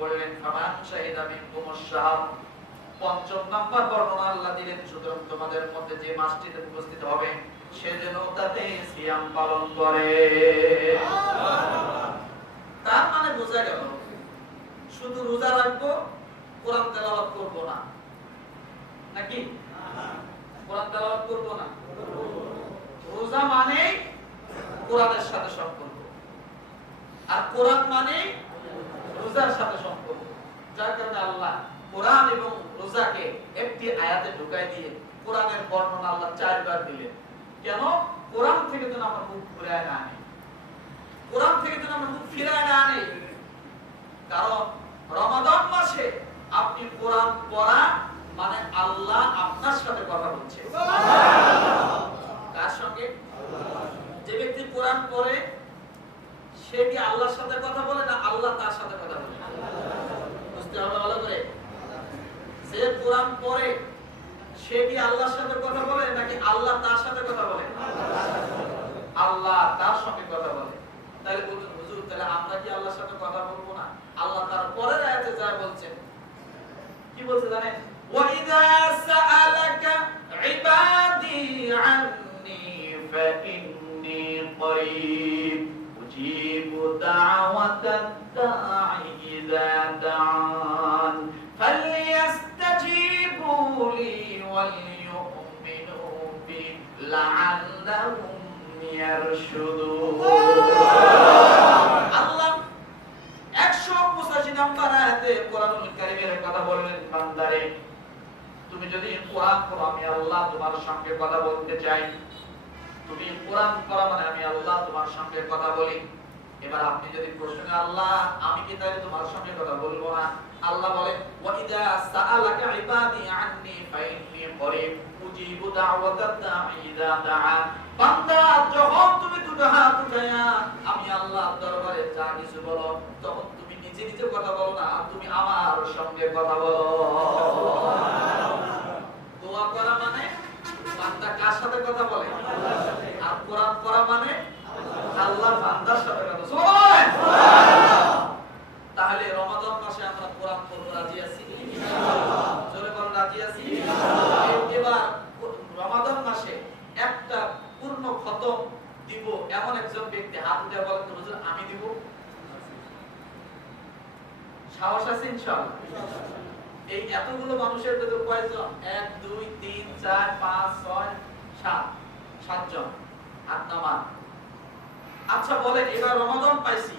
বললেন, ফামান শাহিদা মিনকুমুশ শাহর পঞ্চম নাম্বার বর্ণনা আল্লাহ দিলেন, সুতরাং তোমাদের মধ্যে যে মাসটিতে উপস্থিত হবে, সে তাতে সিয়াম পালন করে। তার মানে বোঝা গেল, শুধু রোজা রাখব, কোরআন তেলাওয়াত করব না। নাকি? কোরআন তেলাওয়াত করব না। রোজা মানে কোরআনের সাথে সম্পর্ক। আর কোরআন মানে রোজার সাথে সম্পর্ক। যার কারণে আল্লাহ কোরআন এবং রোজাকে একটি আয়াতে ঢুকাই দিয়ে কোরআনের বর্ণনা আল্লাহ চারবার দিলেন। কেন? কোরআন থেকে যেন আমার মুখ ঘুরায় না আনে। কোরআন থেকে যেন আমার মুখ ফিরায় না আনে। কারণ রমাদান মাসে আপনি কোরআন পড়া মানে আল্লাহ আপনার সাথে কথা বলছে। কার সঙ্গে? যে ব্যক্তি কোরআন পড়ে সে কি আল্লাহর সাথে কথা বলে না আল্লাহ তার সাথে কথা বলে বুঝতে হবে ভালো করে যে কোরআন পড়ে সে কি আল্লাহর সাথে কথা বলে নাকি আল্লাহ তার সাথে কথা বলে আল্লাহ তার সঙ্গে কথা বলে তাহলে বলছেন হুজুর তাহলে আমরা কি আল্লাহর সাথে কথা বলবো না আল্লাহ তার পরের আয়াতে যা বলছেন কি বলছে জানেন وَإِذَا سَأَلَكَ عِبَادِي عَنِّي فَإِنِّي قَرِيبٌ أُجِيبُ دَعْوَةَ الدَّاعِ إِذَا دَعَانِ فَلْيَسْتَجِيبُوا لِي وَلْيُؤْمِنُوا بِي لَعَلَّهُمْ يَرْشُدُونَ আল্লাহ 185 নম্বর আয়াতে কোরআনুল কারীমের কথা বললেন বান্দারে তুমি যদি কোরআন পড়ো আমি আল্লাহ তোমার সঙ্গে কথা বলতে চাই তুমি কোরআন পড়া মানে আমি আল্লাহ তোমার সঙ্গে কথা বলি। এবার আপনি যদি প্রশ্ন আল্লাহ, আমি কি তাহলে তোমার সঙ্গে কথা বলব না? আল্লাহ বলেন ওয়া ইদা সাআলাকা ইবাদি আন্নি উজিবু বান্দা, যখন তুমি দুটো হাত উঠায়া আমি দরবারে যা কিছু বলো, তখন তুমি নিজে নিজে কথা বলো না তুমি আমার সঙ্গে কথা বলো। সাথে কথা বলে। আর কোরআন পড়া মানে আল্লাহর বান্দার সাথে কথা সুবহান তাহলে রমাদান মাসে আমরা কোরআন পড়তে রাজি আছি? জোরে বলেন, রাজি আছি? এবার রমাদান মাসে একটা পূর্ণ খতম দিব এমন একজন ব্যক্তি, হাত উঠে বলেন হুজুর, আমি দিব। সাহস আছে ইনশাআল্লাহ? এই এতগুলো মানুষের ভেতর কয়জন? এক, দুই, তিন, চার, পাঁচ, ছয় সাত, সাতজন হাত নামান আচ্ছা বলেন, এবার রমাদান পাইছি।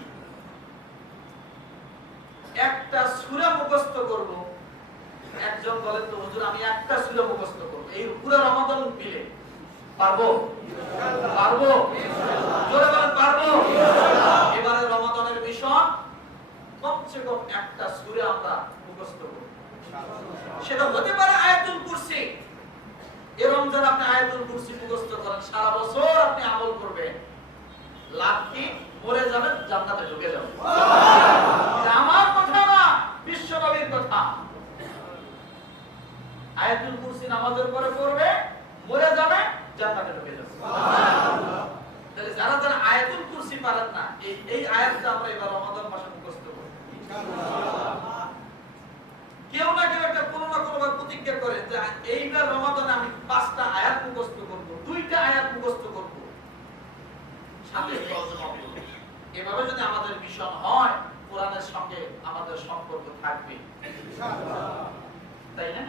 একটা সূরা মুখস্থ করব। একজন বলেন তো, হুজুর, আমি একটা সূরা মুখস্থ করব। এই পুরো রমাদান মিলে। পারব? পারব? জোরে বলেন, পারব? এবারে রমাদানের মিশন কমসে কম একটা সূরা আমরা মুখস্থ করব সেটা হতে পারে আয়াতুল কুরসি এই রমজান আপনি আয়াতুল কুরসি মুখস্থ করেন সারা বছর আপনি আমল করবেন। লাভ কি মরে যাবেন জান্নাতে ঢুকে যাবেন আমার কথা না বিশ্ব নবীর কথা। আয়াতুল কুরসি নামাজের পরে পড়বে মরে যাবে জান্নাতে ঢুকে যাবে। তাহলে যারা যারা আয়াতুল কুরসি পারেন না এই এই আয়াতটা আমরা এবার রমাদান মাসে মুখস্থ করব। কেউ এভাবে যদি আমাদের মিশন হয় কোরআনের সঙ্গে আমাদের সম্পর্ক থাকবে। তাই না?